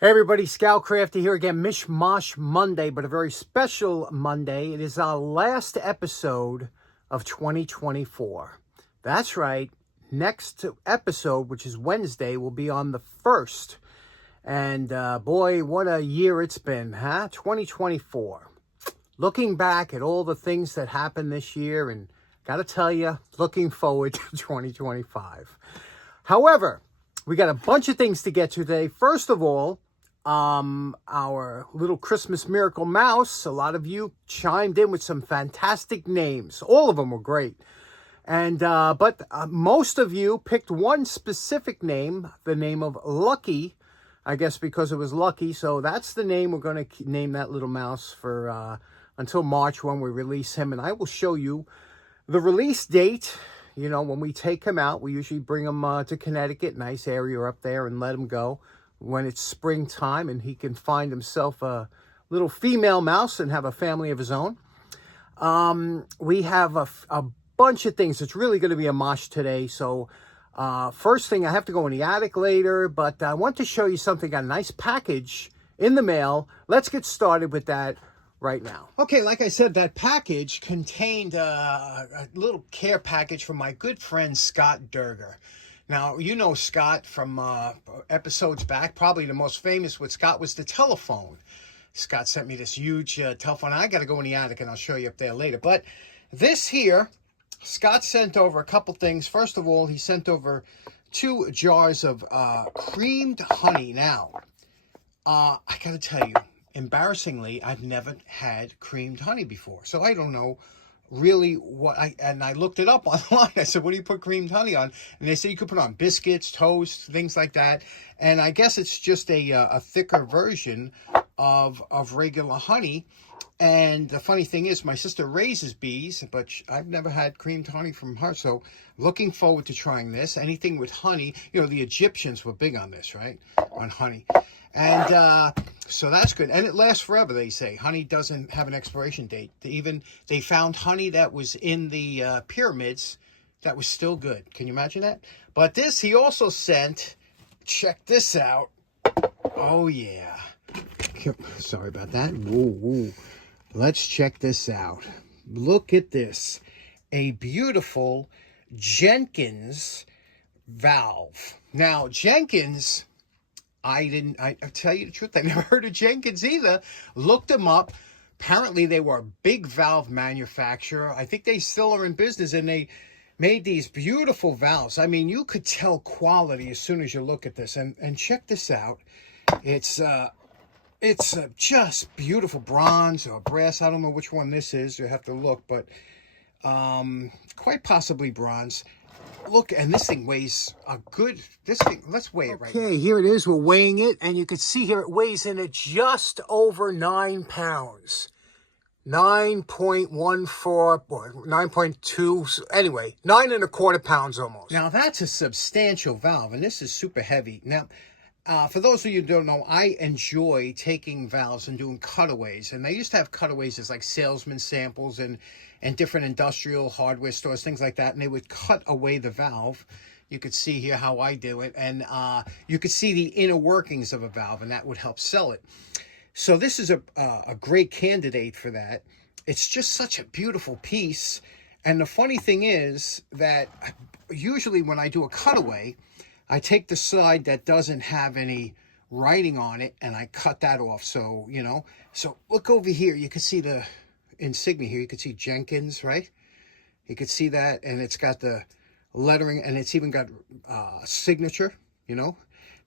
Hey everybody, Scout Crafty here again. Mishmash Monday, but a very special Monday. It is our last episode of 2024. That's right. Next episode, which is Wednesday, will be on the 1st. And boy, what a year it's been, huh? 2024. Looking back at all the things that happened this year, and gotta tell you, looking forward to 2025. However, we got a bunch of things to get to today. First of all, our little Christmas miracle mouse. A lot of you chimed in with some fantastic names. All of them were great. And but most of you picked one specific name, the name of Lucky, I guess because it was lucky. So that's the name we're going to name that little mouse for until March when we release him. And I will show you the release date. You know, when we take him out, we usually bring him to Connecticut, nice area up there, and let him go when it's springtime and he can find himself a little female mouse and have a family of his own. We have a bunch of things. It's really going to be a mosh today. So first thing, I have to go in the attic later, but I want to show you something. Got a nice package in the mail. Let's get started with that right now. Okay, like I said, that package contained a little care package from my good friend Scott Doerger. Now, you know Scott from episodes back. Probably the most famous with Scott was the telephone. Scott sent me this huge telephone. I got to go in the attic, and I'll show you up there later. But this here, Scott sent over a couple things. First of all, he sent over 2 jars of creamed honey. Now, I got to tell you, embarrassingly, I've never had creamed honey before. So I don't know really what I looked it up online. I said, what do you put creamed honey on? And they said you could put on biscuits, toast, things like that. And I guess it's just a thicker version of regular honey. And the funny thing is, my sister raises bees, but I've never had creamed honey from her. So looking forward to trying this. Anything with honey, you know, the Egyptians were big on this, right? On honey. And so that's good. And it lasts forever, they say. Honey doesn't have an expiration date. They found honey that was in the pyramids that was still good. Can you imagine that? But this, he also sent, check this out. Oh, yeah. Sorry about that. Whoa. Let's check this out. Look at this. A beautiful Jenkins valve. Now, Jenkins, I tell you the truth, I never heard of Jenkins either. Looked them up. Apparently, they were a big valve manufacturer. I think they still are in business, and they made these beautiful valves. I mean, you could tell quality as soon as you look at this. And check this out. It's just beautiful bronze or brass. I don't know which one this is. You have to look, but quite possibly bronze. Look, and this thing weighs a good, let's weigh it right now. Okay, here it is. We're weighing it, and you can see here it weighs in at just over 9 pounds. 9.14 or 9.2, anyway, 9.25 pounds almost. Now, that's a substantial valve, and this is super heavy. Now, for those of you who don't know, I enjoy taking valves and doing cutaways. And they used to have cutaways as like salesman samples and different industrial hardware stores, things like that. And they would cut away the valve. You could see here how I do it. And you could see the inner workings of a valve, and that would help sell it. So this is a great candidate for that. It's just such a beautiful piece. And the funny thing is that usually when I do a cutaway, I take the side that doesn't have any writing on it and I cut that off. So, you know, so look over here. You can see the insignia here. You can see Jenkins, right? You can see that. And it's got the lettering and it's even got signature, you know.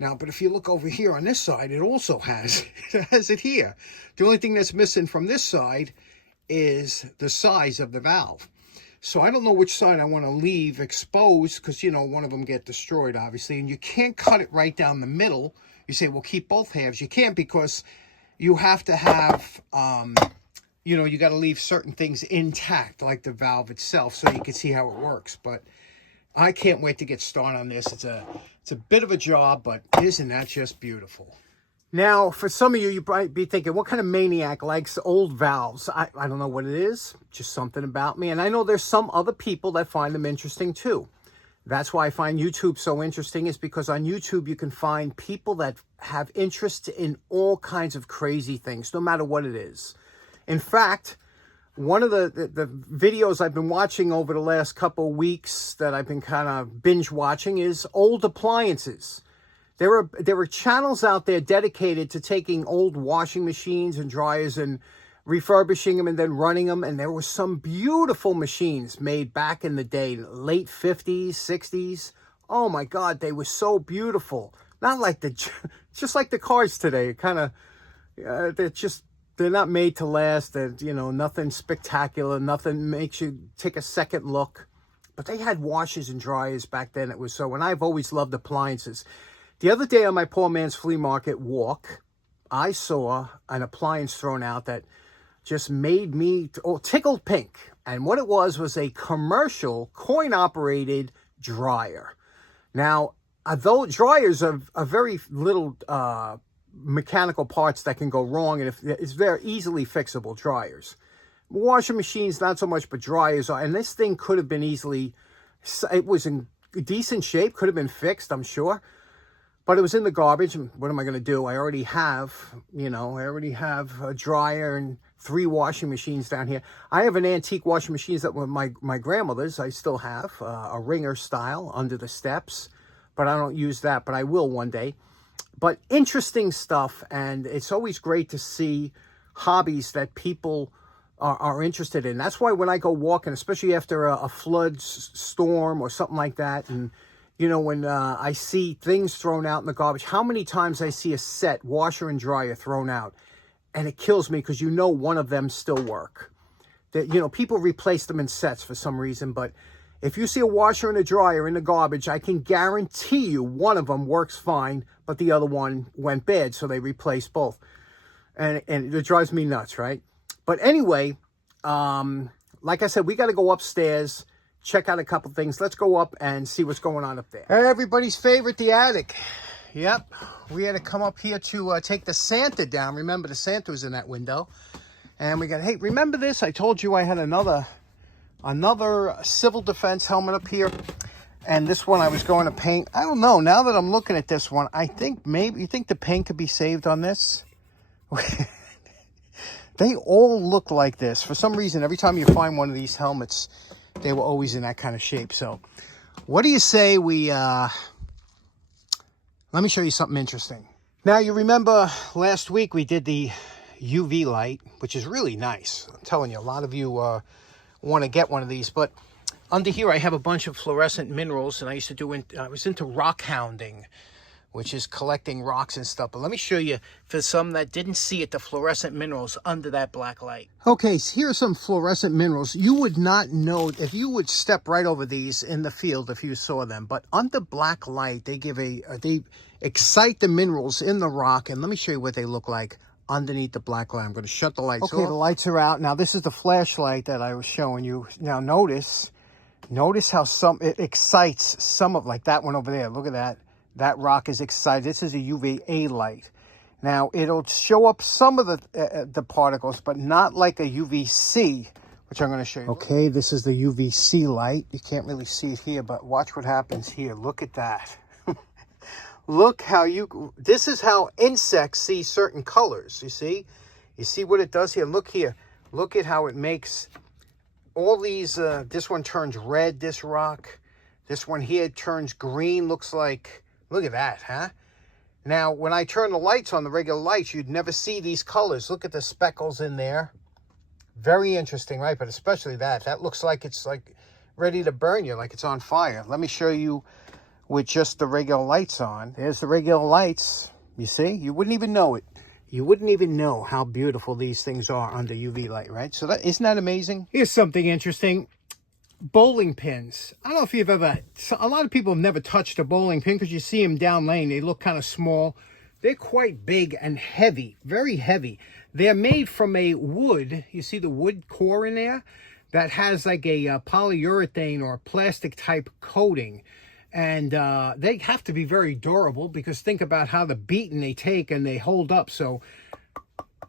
Now, but if you look over here on this side, it also has, it here. The only thing that's missing from this side is the size of the valve. So I don't know which side I want to leave exposed because, you know, one of them get destroyed, obviously. And you can't cut it right down the middle. You say, well, keep both halves. You can't because you have to have, you know, you got to leave certain things intact, like the valve itself, so you can see how it works. But I can't wait to get started on this. It's a bit of a job, but isn't that just beautiful? Now, for some of you, you might be thinking, what kind of maniac likes old valves? I don't know what it is, just something about me. And I know there's some other people that find them interesting too. That's why I find YouTube so interesting, is because on YouTube you can find people that have interest in all kinds of crazy things, no matter what it is. In fact, one of the videos I've been watching over the last couple of weeks that I've been kind of binge watching is old appliances. There are channels out there dedicated to taking old washing machines and dryers and refurbishing them and then running them. And there were some beautiful machines made back in the day, late 50s, 60s. Oh my God, they were so beautiful. Not like just like the cars today. Kind of, they're not made to last. They're, nothing spectacular. Nothing makes you take a second look. But they had washers and dryers back then. It was so, and I've always loved appliances. The other day on my poor man's flea market walk, I saw an appliance thrown out that just made me tickled pink. And what it was a commercial coin-operated dryer. Now, though dryers are very little mechanical parts that can go wrong, and it's very easily fixable dryers. Washing machines, not so much, but dryers are. And this thing could have been it was in decent shape, could have been fixed, I'm sure. But it was in the garbage, and what am I going to do? I already have a dryer and 3 washing machines down here. I have an antique washing machines that were my grandmother's. I still have a ringer style under the steps, but I don't use that, but I will one day. But interesting stuff, and it's always great to see hobbies that people are interested in. That's why when I go walking, especially after a flood storm or something like that, and when I see things thrown out in the garbage, how many times I see a set washer and dryer thrown out, and it kills me because one of them still work. That people replace them in sets for some reason, but if you see a washer and a dryer in the garbage, I can guarantee you one of them works fine, but the other one went bad, so they replaced both. And it drives me nuts, right? But anyway, like I said, we got to go upstairs, check out a couple things. Let's go up and see what's going on up there. Everybody's favorite, the attic. Yep, we had to come up here to take the Santa down. Remember, the Santa was in that window. And we got, hey, remember this? I told you I had another civil defense helmet up here. And this one I was going to paint. I don't know. Now that I'm looking at this one, I think maybe, you think the paint could be saved on this? They all look like this. For some reason, every time you find one of these helmets, they were always in that kind of shape. So what do you say we, let me show you something interesting. Now, you remember last week we did the UV light, which is really nice. I'm telling you, a lot of you want to get one of these. But under here, I have a bunch of fluorescent minerals, and I was into rock hounding, which is collecting rocks and stuff. But let me show you, for some that didn't see it, the fluorescent minerals under that black light. Okay, so here are some fluorescent minerals. You would not know, if you would step right over these in the field if you saw them. But under black light, they excite the minerals in the rock. And let me show you what they look like underneath the black light. I'm going to shut the lights off. Okay, the lights are out. Now, this is the flashlight that I was showing you. Now, notice how it excites some of, like that one over there. Look at that. That rock is excited. This is a UVA light. Now, it'll show up some of the particles, but not like a UVC, which I'm going to show you. Okay, this is the UVC light. You can't really see it here, but watch what happens here. Look at that. Look how this is how insects see certain colors, you see? You see what it does here? Look here. Look at how it makes all these, this one turns red, this rock. This one here turns green, looks like, look at that, huh? Now, when I turn the lights on, the regular lights, you'd never see these colors. Look at the speckles in there. Very interesting, right? But especially that. That looks like it's like ready to burn you, like it's on fire. Let me show you with just the regular lights on. There's the regular lights. You see? You wouldn't even know it. You wouldn't even know how beautiful these things are under UV light, right? So isn't that amazing? Here's something interesting. Bowling pins. I don't know if you've ever, a lot of people have never touched a bowling pin because you see them down lane. They look kind of small. They're quite big and heavy, very heavy. They're made from a wood. You see the wood core in there? That has like a polyurethane or plastic type coating. And they have to be very durable because think about how the beating they take and they hold up. So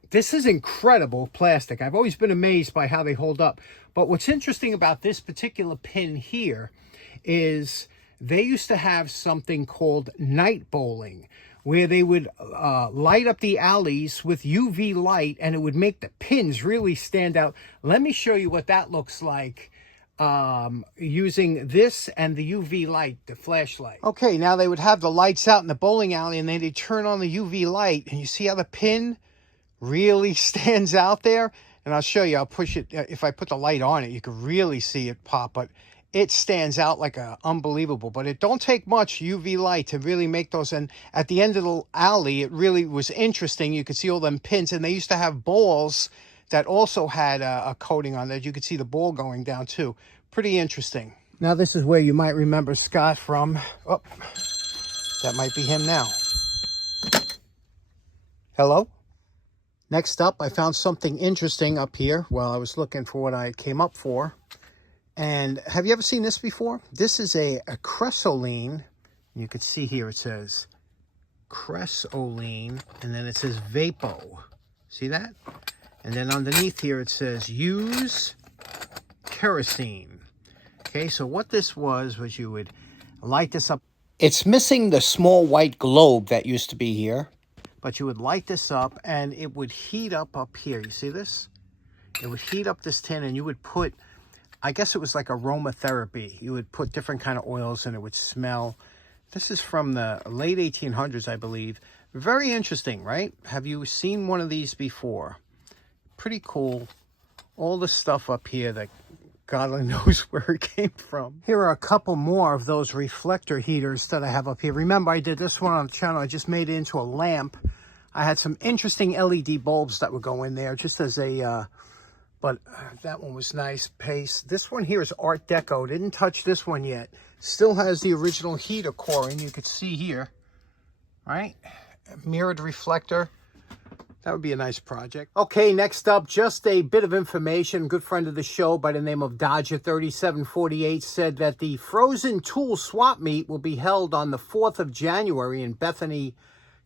this is incredible plastic. I've always been amazed by how they hold up. But what's interesting about this particular pin here is they used to have something called night bowling, where they would light up the alleys with UV light, and it would make the pins really stand out. Let me show you what that looks like using this and the UV light, the flashlight. Okay, now they would have the lights out in the bowling alley, and then they'd turn on the UV light, and you see how the pin really stands out there? And I'll show you, I'll push it. If I put the light on it, you can really see it pop, but it stands out like unbelievable. But it don't take much UV light to really make those. And at the end of the alley, it really was interesting. You could see all them pins, and they used to have balls that also had a coating on it. You could see the ball going down too. Pretty interesting. Now this is where you might remember Scott from. Oh, that might be him now. Hello? Next up, I found something interesting up here while I was looking for what I came up for. And have you ever seen this before? This is a cresoline. You can see here it says cresoline, and then it says vapo. See that? And then underneath here it says use kerosene. Okay, so what this was you would light this up. It's missing the small white globe that used to be here, but you would light this up and it would heat up here. You see this? It would heat up this tin, and you would put, I guess it was like aromatherapy. You would put different kind of oils and it would smell. This is from the late 1800s, I believe. Very interesting, right? Have you seen one of these before? Pretty cool. All the stuff up here that God only knows where it came from. Here are a couple more of those reflector heaters that I have up here. Remember, I did this one on the channel. I just made it into a lamp. I had some interesting LED bulbs that would go in there just as a... but that one was nice paste. This one here is Art Deco. Didn't touch this one yet. Still has the original heater core in. You could see here, right? Mirrored reflector. That would be a nice project. Okay, next up, just a bit of information. Good friend of the show by the name of Dodger3748 said that the Frozen Tool Swap Meet will be held on the 4th of January in Bethany,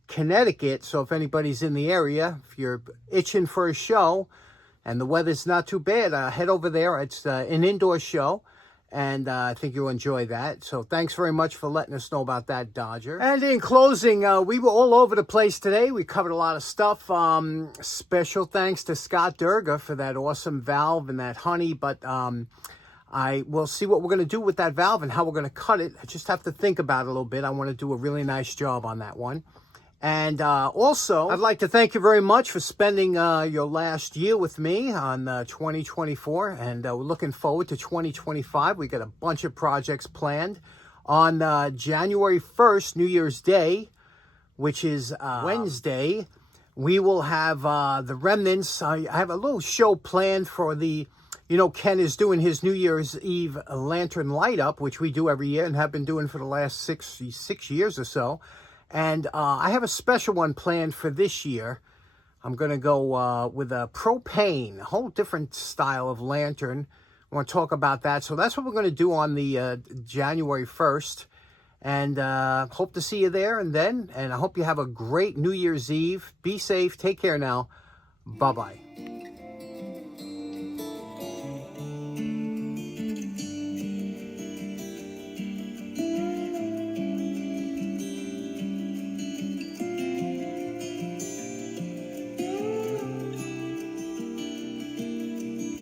Connecticut. So if anybody's in the area, if you're itching for a show, and the weather's not too bad, head over there. It's an indoor show, and I think you'll enjoy that. So thanks very much for letting us know about that, Dodger. And in closing, we were all over the place today. We covered a lot of stuff. Special thanks to Scott Doerger for that awesome valve and that honey. But I will see what we're going to do with that valve and how we're going to cut it. I just have to think about it a little bit. I want to do a really nice job on that one. And also, I'd like to thank you very much for spending your last year with me on 2024. And we're looking forward to 2025. We got a bunch of projects planned. On January 1st, New Year's Day, which is Wednesday, we will have the remnants. I have a little show planned for the, you know, Ken is doing his New Year's Eve lantern light up, which we do every year and have been doing for the last six years or so. And I have a special one planned for this year. I'm going to go with a propane, a whole different style of lantern. I want to talk about that. So that's what we're going to do on the January 1st. And hope to see you there and then. And I hope you have a great New Year's Eve. Be safe. Take care now. Bye-bye.